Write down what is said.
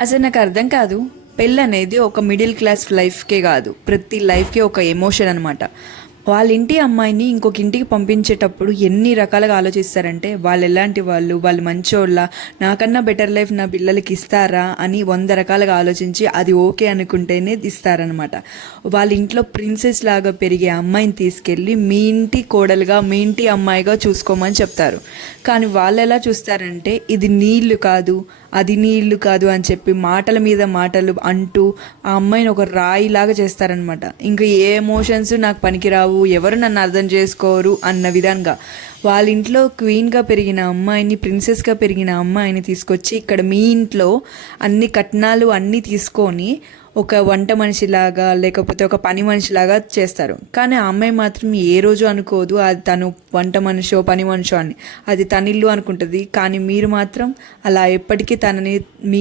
అసలు నాకు అర్థం కాదు. పెళ్ళి అనేది ఒక మిడిల్ క్లాస్ లైఫ్కే కాదు, ప్రతి లైఫ్కి ఒక ఎమోషన్ అనమాట. వాళ్ళ ఇంటి అమ్మాయిని ఇంకొక ఇంటికి పంపించేటప్పుడు ఎన్ని రకాలుగా ఆలోచిస్తారంటే, వాళ్ళు ఎలాంటి వాళ్ళు, వాళ్ళు మంచోళ్ళ, నాకన్నా బెటర్ లైఫ్ నా పిల్లలకి ఇస్తారా అని 100 రకాలుగా ఆలోచించి అది ఓకే అనుకుంటేనే ఇస్తారనమాట. వాళ్ళ ఇంట్లో ప్రిన్సెస్ లాగా పెరిగే అమ్మాయిని తీసుకెళ్ళి మీ ఇంటి కోడలుగా, మీ ఇంటి అమ్మాయిగా చూసుకోమని చెప్తారు. కానీ వాళ్ళు ఎలా చూస్తారంటే, ఇది నీళ్లు కాదు, అది నీ ఇల్లు కాదు అని చెప్పి మాటల మీద మాటలు అంటూ ఆ అమ్మాయిని ఒక రాయిలాగా చేస్తారనమాట. ఇంకా ఏ ఎమోషన్స్ నాకు పనికిరావు, ఎవరు నన్ను అర్థం చేసుకోరు అన్న విధంగా వాళ్ళ ఇంట్లో క్వీన్గా పెరిగిన అమ్మాయిని, ప్రిన్సెస్గా పెరిగిన అమ్మాయిని తీసుకొచ్చి ఇక్కడ మీ ఇంట్లో అన్ని కట్నాలు అన్నీ తీసుకొని ఒక వంట మనిషిలాగా లేకపోతే ఒక పని మనిషిలాగా చేస్తారు. కానీ ఆ అమ్మాయి మాత్రం ఏ రోజు అనుకోదు అది తను వంట మనిషో పని మనిషో అని. అది తన ఇల్లు అనుకుంటుంది. కానీ మీరు మాత్రం అలా ఎప్పటికీ తనని మీ